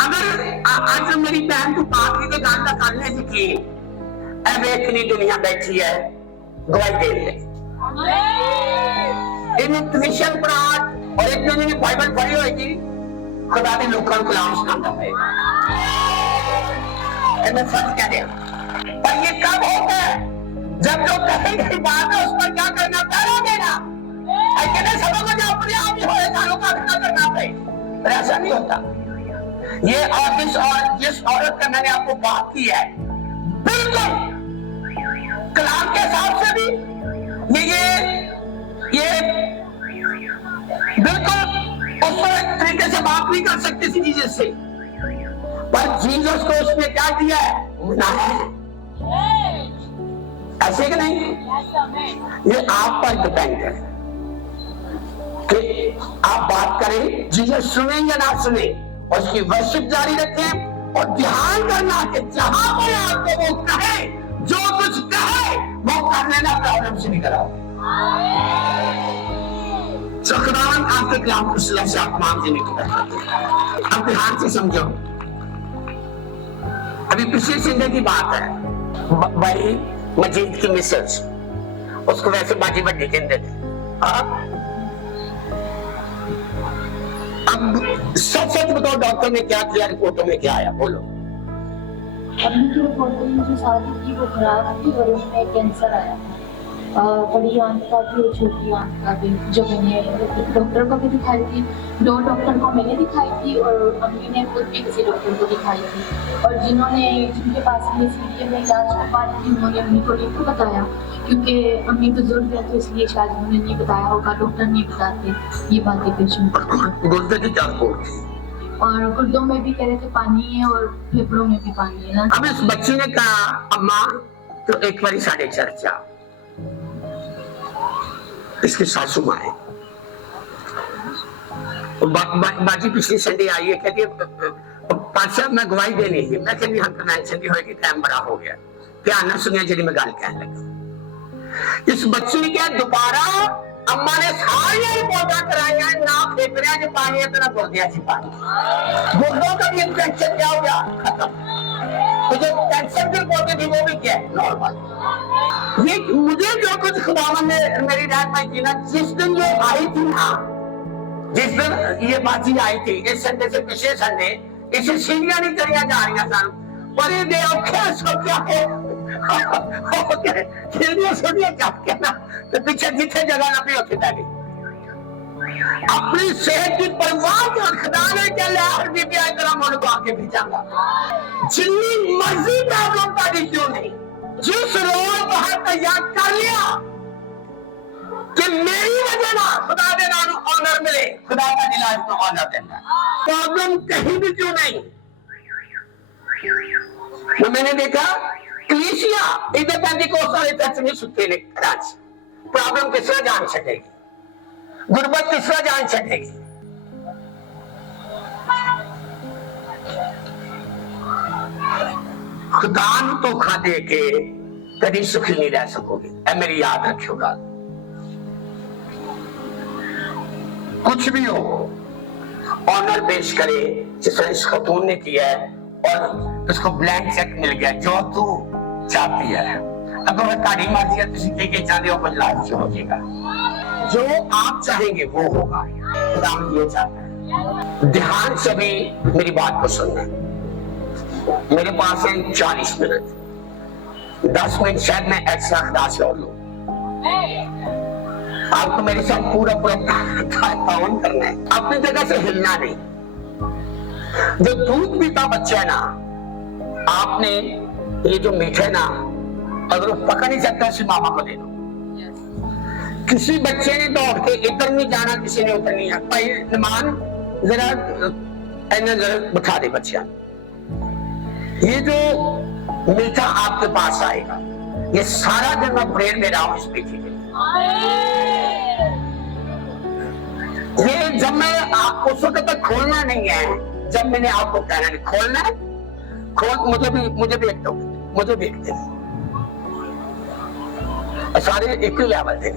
अगर आज मेरी बहन को बात की गांधा करने से की, अब इतनी दुनिया बैठी है गवाही दे रही है। इन ट्यूशन पढ़ा और एक दिन इन्हें बाइबल पढ़ी होगी, खुदा ने लोगों को कलाम सुनाता है। मैं सच कह रहा हूं। पर ये कब होता है? जब लोग कहेंगे बात है, उस पर क्या करना पैरा देना, सबों को जो अपने आप ही हो का करना चाहिए। पर ऐसा नहीं होता। ये और जिस औरत का मैंने आपको बात की है, बिल्कुल कलाम के हिसाब से भी ये बिल्कुल उस तरीके से बात नहीं कर सकती थी जीसस से, पर जीसस को उसने क्या किया है? मनाया है। ऐसे कि नहीं? ये आप पर डिपेंड है कि आप बात करें, जीसस सुने या ना सुने, और उसकी वर्शिप जारी रखें। और ध्यान करना कि जहां पर आपको वो कहे, जो कुछ कहे वो कर लेना, प्रॉब्लम से निकल आओ। खुदावन आपके कलाम को सिला से आप मान देने की बात। अब ध्यान से समझो, अभी पिछले संडे की बात है, भाई मजीद की मिसेज, उसको वैसे बाजी बड्डी कहते थे। अब सच सच बताओ, डॉक्टर ने क्या किया, रिपोर्टों में क्या आया? बोलो। अभी की रिपोर्ट में मुझे शादी की वो खराब थी और उसमें कैंसर आया। बड़ी आंत का भी और छोटी आंत का भी, जो मैंने डॉक्टर को भी दिखाई थी। 2 डॉक्टर को मैंने दिखाई थी और अम्मी ने खुद भी किसी डॉक्टर को दिखाई थी, और जिनके पास ये सीरियल में इलाज की बात थी उन्होंने अम्मी को नहीं बताया, क्योंकि अम्मी बुजुर्ग है तो इसलिए शायद उन्होंने नहीं बताया होगा, डॉक्टर नहीं बताते ये बातें पेशेंट को। गुर्दे की क्या रिपोर्ट थी? और गुर्दों में भी कह रहे थे पानी है और फेफड़ों में भी पानी है ना। अब इस बच्ची ने कहा अम्मा तो एक बारी साढ़े चर्चा, इसकी सासू माँ है बाजी पिछली संडे आई है, कहती है पातशाह मैं गवाही देनी है। मैं कहती हम कन्वेंशन की होगी, टाइम बड़ा हो गया, ध्यान ना सुनिए जी मैं गल कहने लगा। इस बच्ची ने क्या दोबारा अम्मा ने सारी रिपोर्टां कराई, ना फेफड़ियां च पानी है तो ना गुर्दियां च पानी। गुर्दों का भी इंफेक्शन क्या हो गया, खत्म। तो जो कैंसर की रिपोर्टें थी वो भी क्या है, नॉर्मल। ये मुझे जो कुछ खुदावन ने मेरी रात में की ना, जिस दिन ये आई थी ना, जिस दिन ये बाजी आई थी, इस संडे से पिछले संडे इसे सीढ़ियां नहीं चढ़िया जा रही सन, पर ये दे औखे सब क्या है सीढ़ियां सीढ़ियां चढ़ के ना तो पीछे जिथे जगह ना भी उठे बैठ गई। अपनी सेहत की परवाह कर खुदा ने क्या लिया, हर भी प्यार करा मन को आके भेजांगा। जितनी मर्जी प्रॉब्लम का भी क्यों नहीं, जिस रोज वहां तैयार कर लिया कि मेरी वजह ना खुदा के नाम ऑनर मिले, खुदा का दिला इसको ऑनर देना। प्रॉब्लम कहीं भी क्यों नहीं। तो मैंने देखा कलीसिया इधर पेंटिकोस्टल चर्च में सुते ने राज, प्रॉब्लम किस तरह जान सकेगी, गुर्बत किस तरह जान सकेगी। खुदा नु धोखा दे के कभी सुखी नहीं रह सकोगे, ऐ मेरी याद रखिएगा। कुछ भी हो ऑनर पेश करे, जिस तरह इस खतून ने किया है, और उसको ब्लैंक चेक मिल गया जो तू चाहती है। अगर वह तारी मर्जी है तुम के चाहते हो बदलाव से हो जाएगा, जो आप चाहेंगे वो होगा। खुदा ये चाहता है। ध्यान से भी मेरी बात को सुनना। मेरे पास है 40 मिनट, 10 मिनट शायद मैं एक्स्ट्रा खुदा से और लूं। आपको मेरे साथ पूरा ताउन करना है, अपनी जगह से हिलना नहीं। जो दूध पीता बच्चा है ना, आपने ये जो मीठा है ना, अगर वो पकड़ नहीं सकता उसे मामा को दे दो। किसी बच्चे ने दौड़ के इधर नहीं जाना, किसी ने उधर नहीं आना, भाई निमान जरा बिठा दे बच्चा। ये जो मीठा आपके पास आएगा, ये सारा दिन मैं ब्रेन में रहा हूं इस पीछे के। ये जब मैं उस वक्त तक खोलना नहीं है, जब मैंने आपको कहना नहीं खोलना है, खोल मुझे भी एक दो, मुझे भी एक दे। सारे एक ही लेवल थे।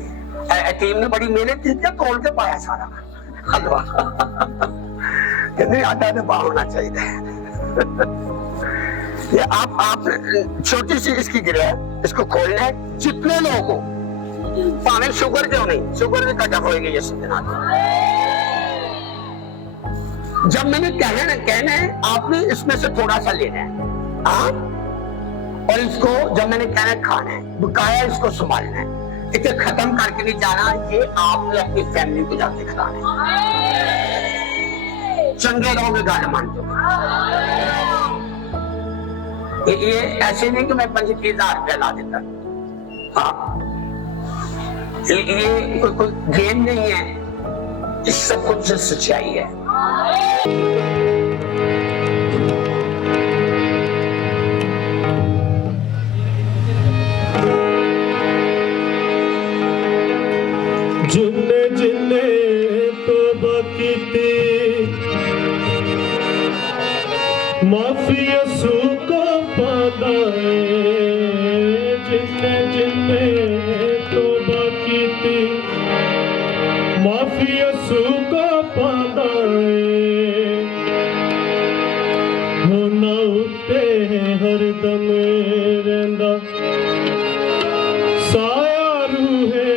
टीम ने बड़ी मेहनत की, क्या तोड़ के पाया सारा हलवा। कहते आटा तो होना चाहिए। ये आप छोटी सी इसकी गिरा है, इसको खोलना है। जितने लोगों को पानी शुगर क्यों नहीं, शुगर भी कटा होएगी ये सीधना। जब मैंने कहना है आपने इसमें से थोड़ा सा लेना है, हाँ? और इसको जब मैंने कहना खाना है, बकाया इसको संभालना है, इसे खत्म करके नहीं जाना। ये आपने अपनी फैमिली को जाके खिलाना है। चंगे रहोगे, गाना मानते हो। ये ऐसे नहीं कि मैं 25,000 रुपया ला देता, हाँ, ये कोई गेम नहीं है, इस सब कुछ सच्चाई है। जिन्ने जिन्ने तौबा कीती माफी यसू को पादा है। जिन्ने जिन्ने तौबा कीती माफी यसू को पादा है। होना उत्ते हरदम रहिंदा साया रूहे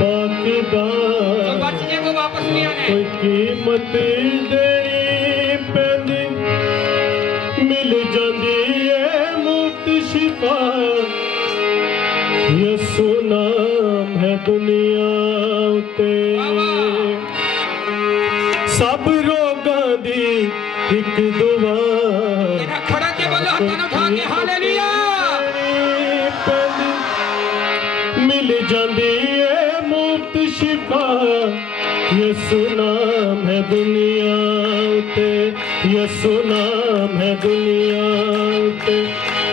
पाकदा, कोई कीमत देनी पैंदी मिल जांदी है मुफ्त शिफा यसू नाल। दुनिया उते सब रोगां दी एक दुआ तेरा खड़ा के बोलो हाथ उठा के हालेलुया मिल जांदी है मुफ्त शिफा यसु नाम है दुनिया उते यसु नाम है दुनिया उते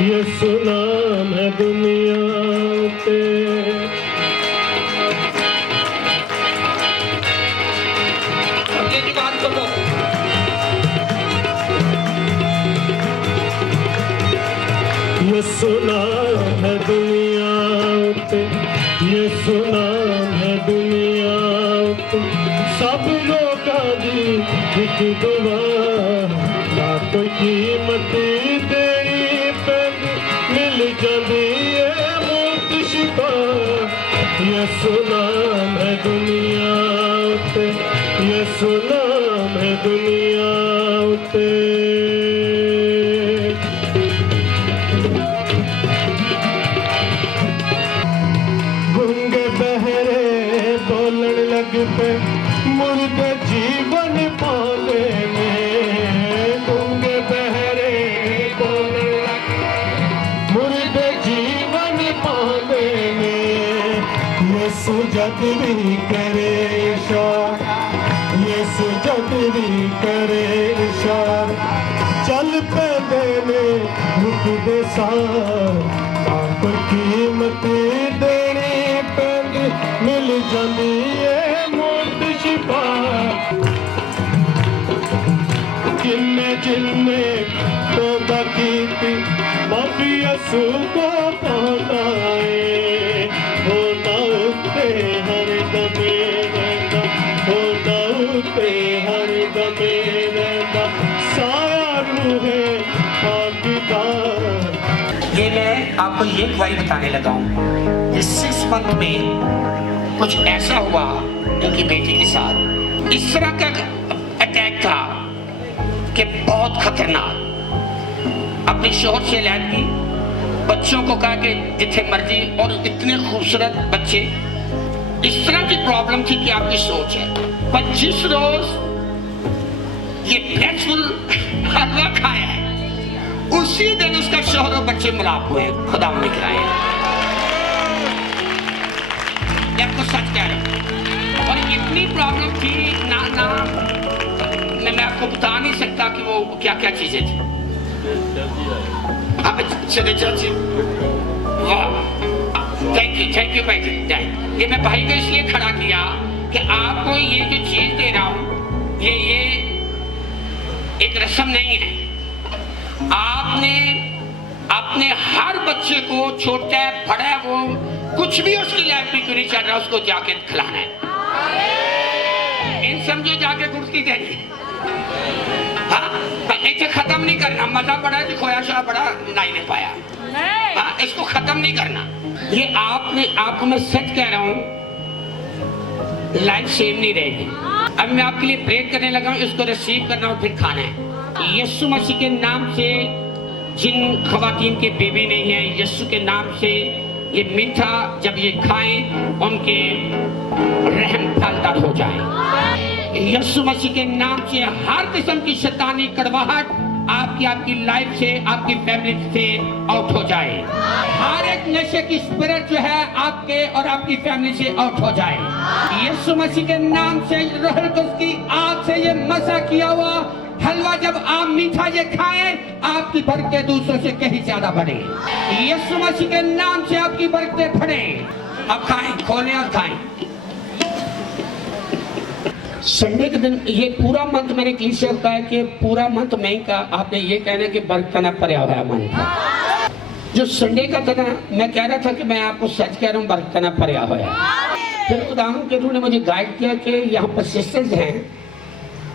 यसु नाम है दुनिया उते अगले की बात करो यसु नाम है दुनिया उते यसु नाम है दुनिया उते सब लोगां दी एक दुआ ना कोई कीमत देनी पैंदी मिल जांदी है मुफ्त शिफा यसु नाम है दुनिया उते यसु नाम है दुनिया उते गूंगे बहरे बोलन लग पे मुर्दे जीवन पाले में गूंगे बहरे बोलन लग मुर्दे जीवन पाले में यसु जग भी करे इशारा यसु जग भी करे इशारा चल पैदे में रुक दे सार कोई कीमत देनी पैंदी मिल जांदी है मुफ्त शिफा जिन्ने जिन्ने तौबा कीती माफी यसु को पाता है होता उत्ते हर दमे रहता होता उत्ते हर दमे रहता साया रूहे पाकीदार ये मैं आपको ये गवाही बताने लगा हूँ इस 6 मंथ में कुछ ऐसा हुआ उनकी बेटी के साथ इस तरह का अटैक था कि बहुत खतरनाक अपने शोहर से लैब की बच्चों को कहा कि जिथे मर्जी और इतने खूबसूरत बच्चे इस तरह की प्रॉब्लम थी कि आपकी सोच है पर जिस रोज ये ब्लेसफुल हलवा खाया है उसी दिन उसका शोहर और बच्चे मिलाप हुए खुदा ने कराए आपको सच कह रहा हूं और इतनी प्रॉब्लम थी ना मैं आपको बता नहीं सकता कि वो क्या क्या चीजें थी चले चाची थैंक यू भाई ये मैं भाई को इसलिए खड़ा किया कि आपको ये जो चीज दे रहा हूं ये एक रस्म नहीं है आपने अपने हर बच्चे को छोटा बड़ा वो कुछ भी उसकी लाइफ में क्यों नहीं चल रहा उसको जाके खिलाना है इन समझो जाके कुर्सी देनी हाँ इसे खत्म नहीं करना मजा बड़ा जो खोया शोया बड़ा नहीं ले पाया हाँ इसको खत्म नहीं करना ये आपको मैं सच कह रहा हूँ लाइफ सेम नहीं रहेगी अब मैं आपके लिए प्रे करने लगा हूँ इसको रिसीव करना और फिर खाना है यीशु मसीह के नाम से जिन खवातीन के बेबी नहीं है यीशु के नाम से ये मीठा जब ये खाएं उनके रहम फलदार हो जाए यीशु मसीह के नाम से हर किस्म की शैतानी कड़वाहट आपकी लाइफ से आपकी फैमिली से आउट हो जाए हर एक नशे की स्पिरिट जो है आपके और आपकी फैमिली से आउट हो जाए यीशु मसीह के नाम से रूह कुद्स की आग से ये मसा किया हुआ हलवा जब आप मीठा ये खाएं आपकी बरकतें दूसरों से कहीं ज्यादा बढ़े यीशु मसीह के नाम से आपकी बरकतें बढ़े अब खाएं खोलें और खाएं संडे के दिन ये पूरा मंथ मैंने क्लीशे होता है कि पूरा मंथ में का आपने ये कहना कि बरकत ना पर्या हुआ मन जो संडे का दिन मैं कह रहा था कि मैं आपको सच कह रहा हूँ बरकत ना पर्या हुआ फिर उदाहरण के रूप ने मुझे गाइड किया कि यहाँ पर सिस्टर्स हैं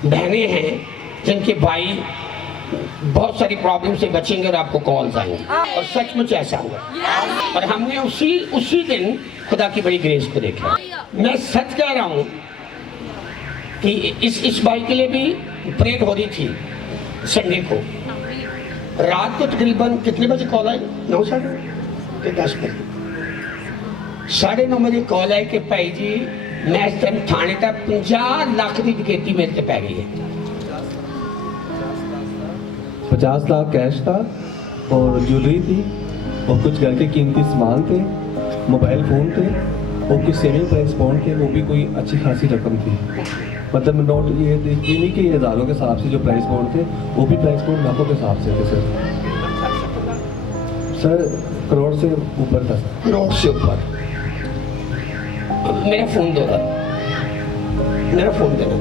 बहनें हैं जिनके भाई बहुत सारी प्रॉब्लम से बचेंगे और आपको कॉल्स आएंगे और सचमुच ऐसा हुआ और हमने उसी दिन खुदा की बड़ी ग्रेस को देखा मैं सच कह रहा हूँ कि इस भाई के लिए भी प्रेयर हो रही थी संडे को रात को तकरीबन कितने बजे कॉल आई 9 साढ़े 10 बजे 9:30 बजे कॉल आई कि भाई जी मैं इस टाइम थाने तक 50 लाख की डकैती मेरे से पै गई है। 50 लाख कैश था और ज्वेलरी थी और कुछ घर के कीमती सामान थे, मोबाइल फ़ोन थे और कुछ सेविंग प्राइस बॉन्ड थे, वो भी कोई अच्छी खासी रकम थी। मतलब नोट ये नहीं कि हज़ारों के हिसाब से जो प्राइस बॉन्ड थे वो भी प्राइस बॉन्ड लाखों के हिसाब से थे सर करोड़ से ऊपर था। करोड़ से ऊपर। मेरा फोन दे दो, मेरा फोन दे दो।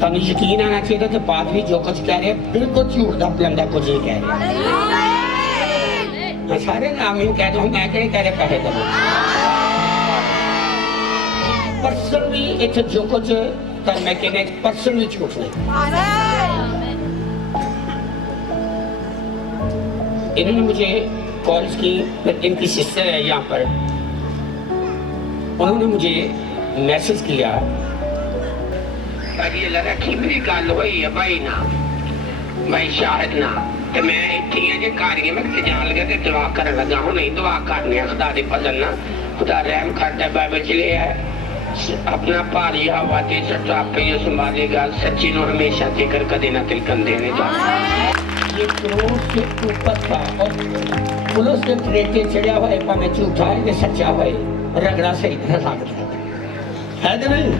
तभी यकीन आना चाहिए था कि पादरी जो कुछ कह रहे हैं बिल्कुल झूठ का पलंदा कुछ नहीं कह रहे। मैं सारे नाम ही कह दूँ, मैं कह रहे पैसे दो पर्सनली इतने जो कुछ तर मैं कहने पर्सनली झूठ नहीं। इन्होंने मुझे कॉल्स की, फिर इनकी सिस्टर है यहाँ पर, उन्होंने मुझे मैसेज किया ताकि लगा कि मेरी गल हुई है भाई ना भाई शायद ना तो मैं इतनी जे कार्य में जान लगा तो दुआ कर लगा हूँ। नहीं दुआ करने खुदा दे फजल ना खुदा रहम करता बाइबल च लिया है अपना भारी हवा ते सटापे जो संभालेगा सच्ची नो हमेशा जिक्र कदे ना तिलकन देने जा। ये करोड़ से ऊपर था और पुलिस के प्रेते चढ़िया हुआ है मैं झूठा है कि सच्चा है रगड़ा सही तरह साबित है तो नहीं।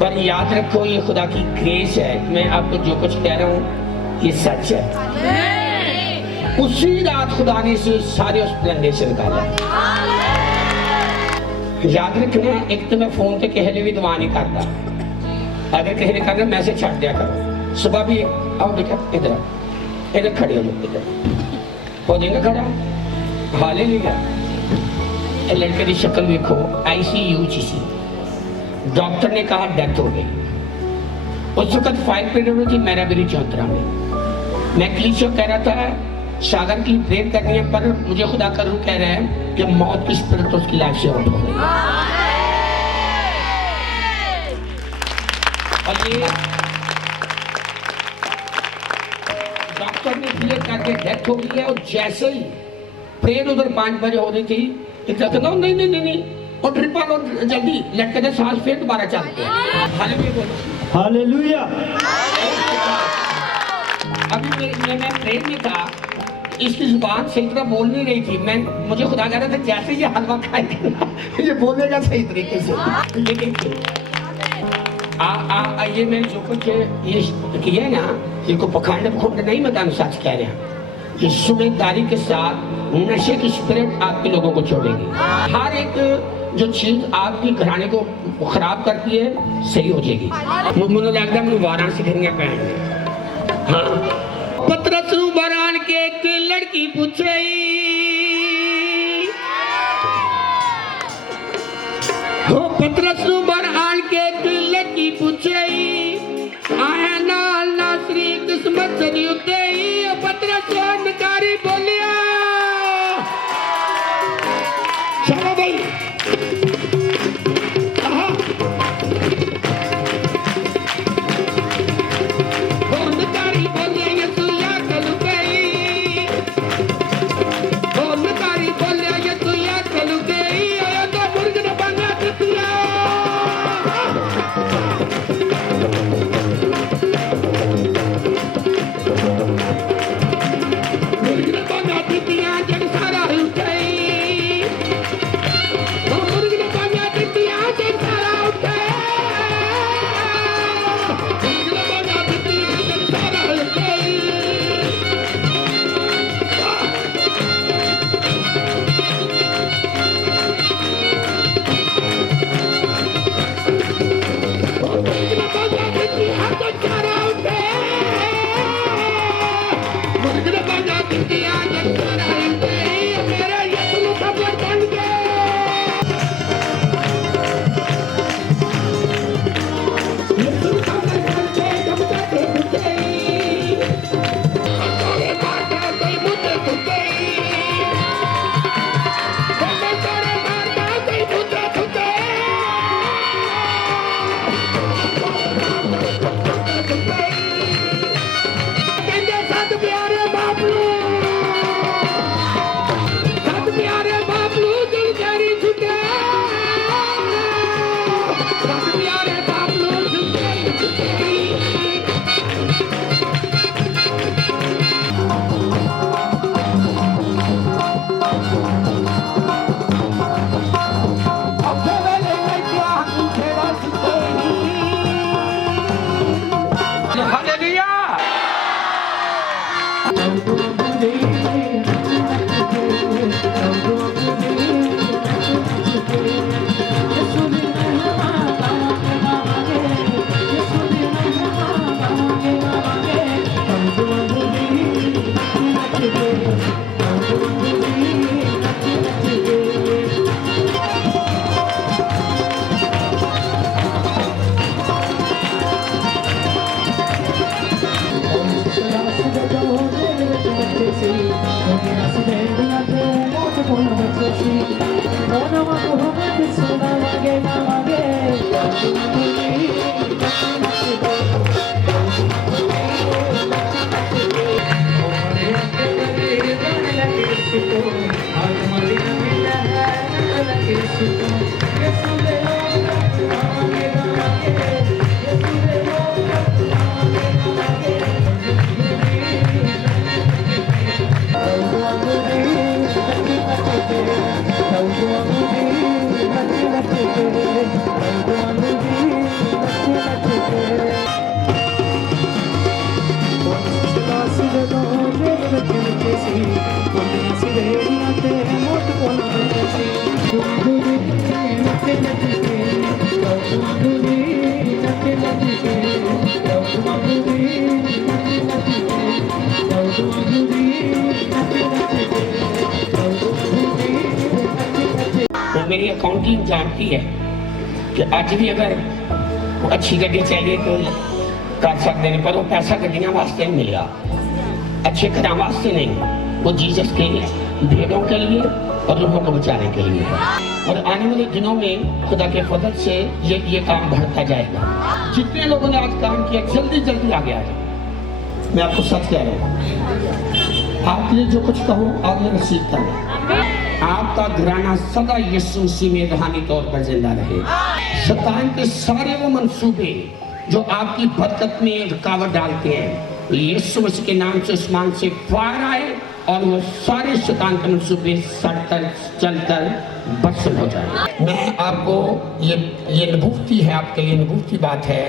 पर याद रखो ये खुदा की ग्रेस है। मैं आपको जो कुछ कह रहा हूँ ये सच है। उसी रात खुदा ने से सारे उस प्लंडे से निकाला। याद रखना एक तो मैं फोन पे कहले भी दुआ नहीं करता, अगर कहने करना मैसेज छाट दिया करो। सुबह भी आओ बेटा इधर इधर खड़े हो इधर हो जाएगा खड़ा हाले लिया लड़के की शक्ल देखो ICU सी डॉक्टर ने कहा डेथ हो गई। उस वक्त 5 पीरियड थी मेरा मेरी चौतरा में मैं क्लीशो कह रहा था सागर की प्रेयर करनी है पर मुझे खुदा का रूह कह रहा है कि मौत की स्पिरिट उसकी लाइफ से आउट हो गई। और ये डॉक्टर ने क्लियर करके डेथ हो गई है। और जैसे ही प्रेयर उधर 5 बजे हो रही थी इतना कहता नहीं नहीं नहीं नहीं और ट्रिपल और जल्दी लटके थे सांस फिर दोबारा चलते हैं। हालेलुया बोलो हालेलुया। अभी मैं प्रेयर में था इसकी जुबान सही तरह बोल नहीं रही थी। मैं मुझे खुदा कह रहा था जैसे ये हलवा खाएगा ये बोलेगा सही तरीके से। ये देखिए ये मैं जो कुछ ये किया है ना इनको पखांड नहीं मैं सच कह रहा। ये समझदारी के साथ नशे की स्पिरिट आपके लोगों को छोड़ेगी। हर एक जो चीज आपकी घराने को खराब करती है सही हो जाएगी। मुझे लगता है मुझे वाराणसी करेंगे पहन हाँ पत्रस बरान के एक लड़की पूछे हो पत्रस बरान के एक लड़की पूछे आया नाल नासरी किस्मत सदी उते पत्रस नकारी बोलिया चलो भाई तो मेरी अकाउंटिंग जानती है कि आज भी अगर वो अच्छी गड्डी चाहिए तो कर सकते हैं, पर वो पैसा गड्डियां वास्ते नहीं मिलेगा, अच्छे काम वास्ते नहीं, वो जीसस के भेड़ों के लिए और लोगों को बचाने के लिए है। और आने वाले दिनों में खुदा के फजल से ये काम बढ़ता जाएगा। जितने लोगों ने आज काम किया जल्दी जल्दी आगे आ जाए। मैं आपको सच कह रहा हूँ, आप लिए जो कुछ कहो आगे नसीब करना। आपका घराना सदा यीशु मसीह में रूहानी तौर पर जिंदा रहे। शैतान के सारे वो मंसूबे जो आपकी बरकत में रुकावट डालते हैं, यीशु मसीह के नाम से आसमान से फायर आए और वो सारे शैतान के मंसूबे सड़कर चलकर बर्बाद हो जाए। मैं आपको ये नबूवती है, आपके लिए नबूवती बात है।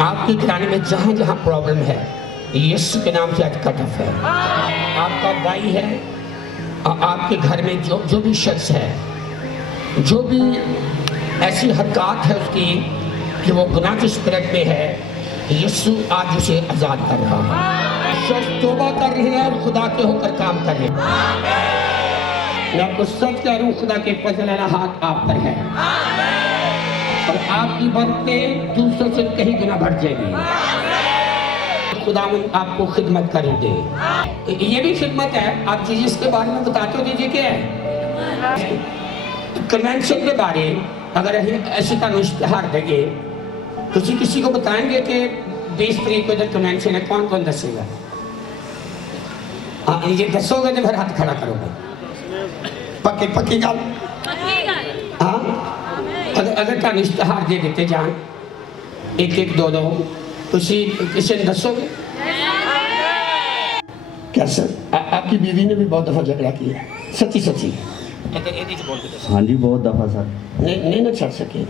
आपके घराने में जहाँ जहाँ प्रॉब्लम है, यीशु के नाम से आज कट ऑफ है। आपका भाई है, आपके घर में जो भी शख्स है, जो भी ऐसी हरकत है उसकी कि वो गुनाह के स्पिरिट में है, यीशु आज उसे आजाद कर रहा है। शख्स तौबा कर रहे हैं और खुदा के होकर काम कर रहे हैं। मैं आपको सच कह रहा हूँ, खुदा के फजल वाला हाथ आप पर है और आपकी बरकतें दूसरों से कहीं गुना बढ़ जाएगी। खुदा आपको खिदमत करेंगे। ये भी खिदमत है। आप जीसस के बारे में बताते हो, दीजिए क्या है कन्वेंशन के बारे, अगर ऐसे का इश्तिहार देंगे तो किसी को बताएंगे कि 20 तारीख को इधर कन्वेंशन है, कौन कौन दसेगा? ये दसोगे तो फिर हाथ खड़ा करोगे। पक्की गल। हाँ, अगर का इश्तिहार दे देते जान एक दो तो किसी ने दसोगे क्या? सर आपकी बीवी ने भी बहुत दफा झगड़ा किया, सच्ची हाँ जी, बहुत दफा सर। नहीं ना चल सके।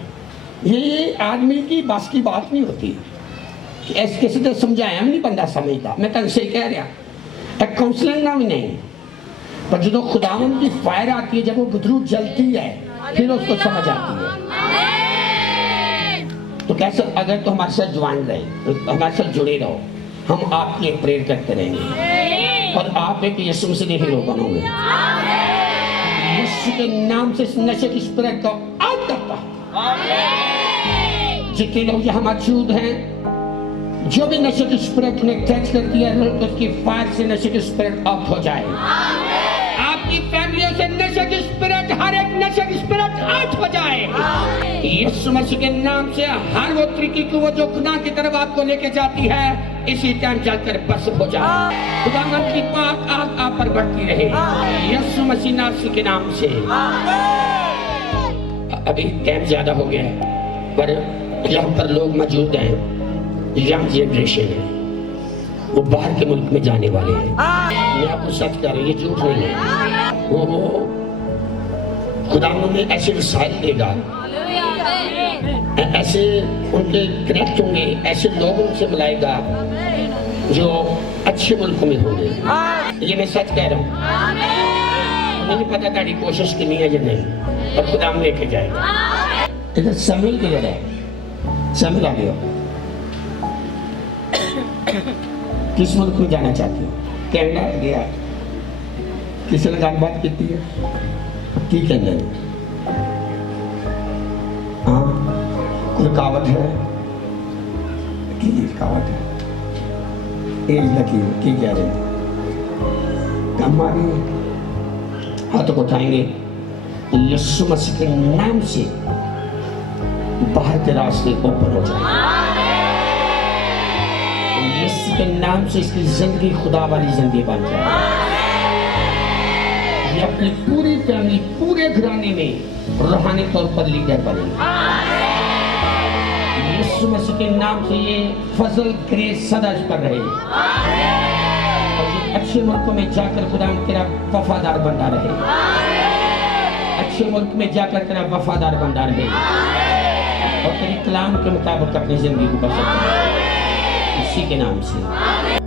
ये आदमी की बस की बात नहीं होती कि ऐसे किसी ने समझाया नहीं, बंदा समझता। मैं कल से कह रहा काउंसलिंग ना भी नहीं, पर जो खुदावन की फायर आती है, जब वो गुदरू जलती है फिर उसको समझ आती है। तो कैसे अगर तो हमारे साथ ज्वाइन रहे, तो हमारे साथ जुड़े रहो, हम आपके लिए प्रेयर करते रहेंगे और आप एक यीशु मसीह के हीरो बनोगे। यीशु के नाम से नशे की स्पिरिट को आउट करता है। जितने लोग यहाँ मौजूद हैं, जो भी नशे की स्पिरिट ने कैच कर दिया है, उसकी फायर से नशे की स्पिरिट आउट हो जाए। आपकी फैमिलियों से नशे की स्पिरिट, हर एक नशे की स्पिरिट आउट हो जाए। यीशु मसीह के नाम से हर वो तरीके की वो जो गुनाह की तरफ आपको लेके जाती है, इसी टाइम चलकर बस हो जाए। खुदावंद की बात आप पर बढ़ती रहे यीशु मसीह नाम के नाम से। अभी टाइम ज्यादा हो गया है, पर यहाँ पर लोग मौजूद हैं, यंग जनरेशन है, वो बाहर के मुल्क में जाने वाले हैं। मैं आपको सच कह रहा हूँ, ये झूठ नहीं है। वो खुदावंद ने ऐसे वसाइल देगा, ऐसे उनके कनेक्ट होंगे, ऐसे लोग उनसे मिलाएगा जो अच्छे मुल्क में होंगे, ये मैं सच कह रहा हूँ। मुझे पता तारी कोशिश करनी है या नहीं, और खुदा हम लेके जाएगा। इधर समिल किधर है? समिल आ गया। किस मुल्क में जाना चाहती हो? कनाडा गया, किसी ने गलबात की है की कहते हैं? हाँ, कोई रुकावट है? की रुकावट है? एज लगी की कह रहे हैं? हमारे हाथों को उठाएंगे, यीशु मसीह के नाम से बाहर के रास्ते ओपन हो जाए। यीशु के नाम से इसकी जिंदगी खुदा वाली जिंदगी बन जाए। ये अपनी पूरी फैमिली, पूरे घराने में रूहानी तौर पर लीडर बने। यीशु मसीह के नाम से ये फजल ग्रेस सदा पर रहे, और ये अच्छे मुल्कों में जाकर खुदा तेरा वफादार बंदा रहे। अच्छे मुल्क में जाकर तेरा वफादार बंदा रहे, और तेरे कलाम के मुताबिक अपनी जिंदगी को बसर करे, इसी के नाम से।